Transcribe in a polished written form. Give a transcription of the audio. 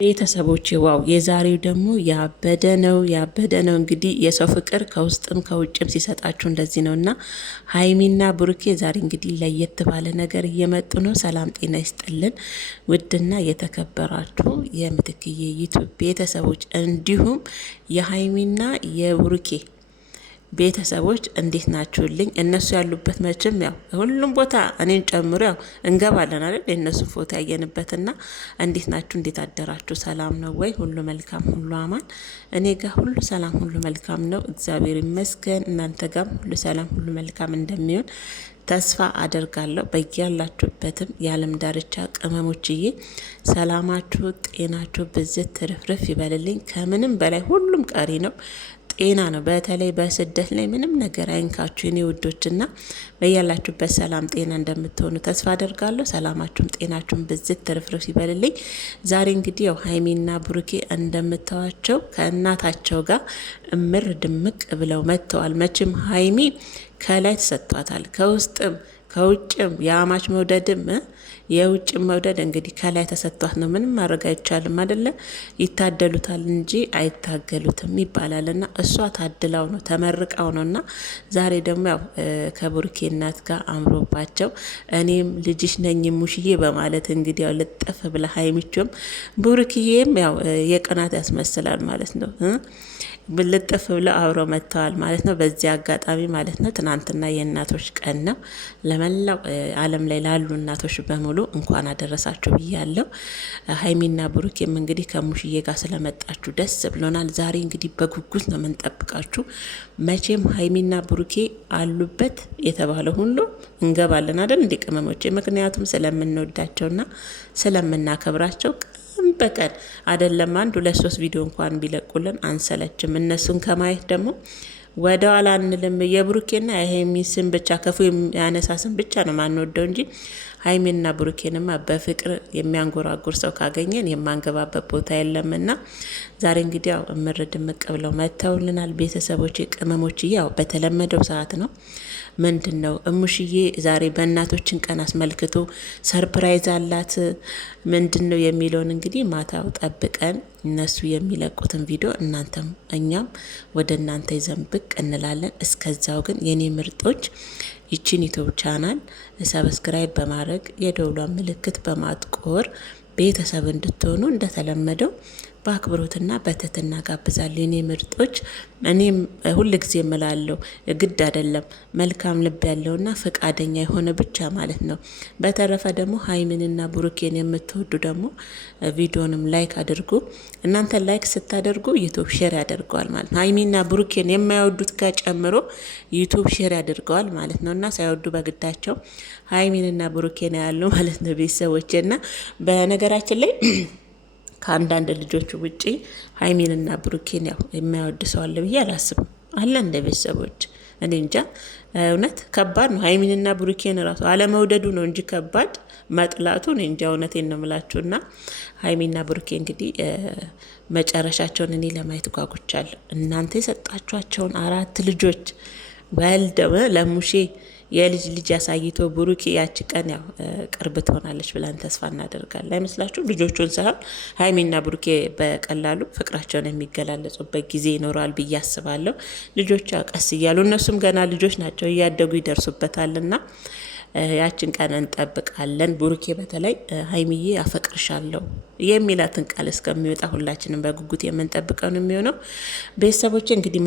ቤተሰቦቼ ዋው የዛሬው ደግሞ ያበደ ነው እንግዲህ የሰው ፍቅር ከውስጥም ከውጭም ሲሰጣችሁ እንደዚህ ነውና ሀይሚና ብሩኬ ዛሬ እንግዲህ ለየት ባለ ነገር እየመጡ ነው። ሰላም ጤና ይስጥልን ውድና የተከበራችሁ የምትክዬ ዩቲዩብ ቤተሰቦች እንዲሁም የሀይሚና የብሩኬ ቤተሰቦች እንዴት ናችሁልኝ? እነሱ ያሉበት መቼም ያው ሁሉም ቦታ እኔን ጨምሮ ያው እንገባለን አይደል? የእነሱ ፎቶ ያየንበትና እንዴት ናችሁ? እንዴት አደራችሁ? ሰላም ነው ወይ? ሁሉ መልካም፣ ሁሉ አማን። እኔ ጋር ሁሉ ሰላም፣ ሁሉ መልካም ነው፣ እግዚአብሔር ይመስገን። እናንተ ጋርም ሁሉ ሰላም፣ ሁሉ መልካም እንደሚሆን ተስፋ አደርጋለሁ። በያላችሁበትም የዓለም ዳርቻ ቅመሞችዬ ሰላማችሁ፣ ጤናችሁ ብዝት ትርፍርፍ ይበልልኝ። ከምንም በላይ ሁሉም ቀሪ ነው ጤና ነው። በተለይ በስደት ላይ ምንም ነገር አይንካችሁ የኔ ውዶችና በያላችሁበት ሰላም ጤና እንደምትሆኑ ተስፋ አደርጋለሁ። ሰላማችሁም ጤናችሁም ብዝት ትርፍርፍ ይበልልኝ። ዛሬ እንግዲህ ያው ሀይሚና ብሩኬ እንደምታዋቸው ከእናታቸው ጋር እምር ድምቅ ብለው መጥተዋል። መቼም ሀይሚ ከላይ ተሰጥቷታል፣ ከውስጥም ከውጭም የአማች መውደድም የውጭም መውደድ እንግዲህ ከላይ ተሰጥቷት ነው። ምንም ማድረግ አይቻልም አይደለ? ይታደሉታል እንጂ አይታገሉትም ይባላልና እሷ ታድላው ነው ተመርቃው ነውና ዛሬ ደግሞ ያው ከብሩኬ እናት ጋር አምሮባቸው እኔም ልጅሽ ነኝ ሙሽዬ በማለት እንግዲህ ያው ልጥፍ ብለ ሀይሚቾም ብሩክዬም ያው የቅናት ያስመስላል ማለት ነው። ልጥፍ ብለው አብረው መጥተዋል ማለት ነው። በዚህ አጋጣሚ ማለት ነው ትናንትና የእናቶች ቀን ነው። ለመላው ዓለም ላይ ላሉ እናቶች በሙሉ እንኳን አደረሳችሁ ብያለሁ። ሀይሚና ብሩኬም እንግዲህ ከሙሽዬ ጋር ስለመጣችሁ ደስ ብሎናል። ዛሬ እንግዲህ በጉጉት ነው የምንጠብቃችሁ። መቼም ሀይሚና ብሩኬ አሉበት የተባለ ሁሉ እንገባለን አይደል እንደ ቅመሞቼ፣ ምክንያቱም ስለምንወዳቸውና ስለምናከብራቸው በቀን አይደለም 1-2-3 ቪዲዮ እንኳን ቢለቁልን አንሰለችም። እነሱን ከማየት ደግሞ ወደ ኋላ አንልም። የብሩኬና የሀይሚ ስም ብቻ ክፉ ያነሳ ስም ብቻ ነው ማንወደው እንጂ ሀይሚና ብሩኬንማ በፍቅር የሚያንጎራጉር ሰው ካገኘን የማንገባበት ቦታ የለምና ዛሬ እንግዲህ ያው እምር ድምቅ ብለው መተውልናል። ቤተሰቦች ቅመሞች ያው በተለመደው ሰዓት ነው። ምንድን ነው እሙሽዬ ዛሬ በእናቶችን ቀን አስመልክቶ ሰርፕራይዝ አላት። ምንድን ነው የሚለውን እንግዲህ ማታው ጠብቀን እነሱ የሚለቁትን ቪዲዮ እናንተም እኛም ወደ እናንተ ይዘን ብቅ እንላለን። እስከዛው ግን የኔ ምርጦች ይቺን ዩቲዩብ ቻናል ሰብስክራይብ በማድረግ የደውሏን ምልክት በማጥቆር ቤተሰብ እንድትሆኑ እንደተለመደው በአክብሮትና በትህትና ጋብዛለሁ የኔ ምርጦች። እኔም ሁል ጊዜ እምላለሁ ግድ አይደለም መልካም ልብ ያለውና ፈቃደኛ የሆነ ብቻ ማለት ነው። በተረፈ ደግሞ ሀይሚንና ብሩኬን የምትወዱ ደግሞ ቪዲዮንም ላይክ አድርጉ። እናንተ ላይክ ስታደርጉ ዩቲዩብ ሼር ያደርገዋል ማለት ነው። ሀይሚና ብሩኬን የማይወዱት ጋር ጨምሮ ዩቲዩብ ሼር ያደርገዋል ማለት ነው። እና ሳይወዱ በግዳቸው ሀይሚንና ብሩኬን ያሉ ማለት ነው ቤተሰቦቼና በነገራችን ላይ ከአንዳንድ ልጆች ውጪ ሀይሚንና ብሩኬን ያው የማይወድ ሰው አለ ብዬ አላስብም። አለ እንደ ቤተሰቦች እኔ እንጃ። እውነት ከባድ ነው። ሀይሚንና ብሩኬን ራሱ አለመውደዱ ነው እንጂ ከባድ መጥላቱ እኔ እንጃ። እውነቴን ነው የምላችሁና ሀይሚና ብሩኬ እንግዲህ መጨረሻቸውን እኔ ለማየት ጓጉቻለሁ። እናንተ የሰጣችኋቸውን 4 ልጆች ወልደው ለሙሼ የልጅ ልጅ ያሳይቶ ብሩኬ ያቺ ቀን ያው ቅርብ ትሆናለች ብለን ተስፋ እናደርጋለን። አይመስላችሁ? ልጆቹን ሳይሆን ሀይሚና ብሩኬ በቀላሉ ፍቅራቸውን የሚገላለጹበት ጊዜ ይኖራል ብዬ አስባለሁ። ልጆች ቀስ እያሉ እነሱም ገና ልጆች ናቸው፣ እያደጉ ይደርሱበታልና ያችን ቀን እንጠብቃለን። ብሩኬ በተለይ ሀይሚዬ አፈቅርሻለሁ የሚላትን ቃል እስከሚወጣ ሁላችንም በጉጉት የምንጠብቀው ነው የሚሆነው። ቤተሰቦቼ እንግዲህ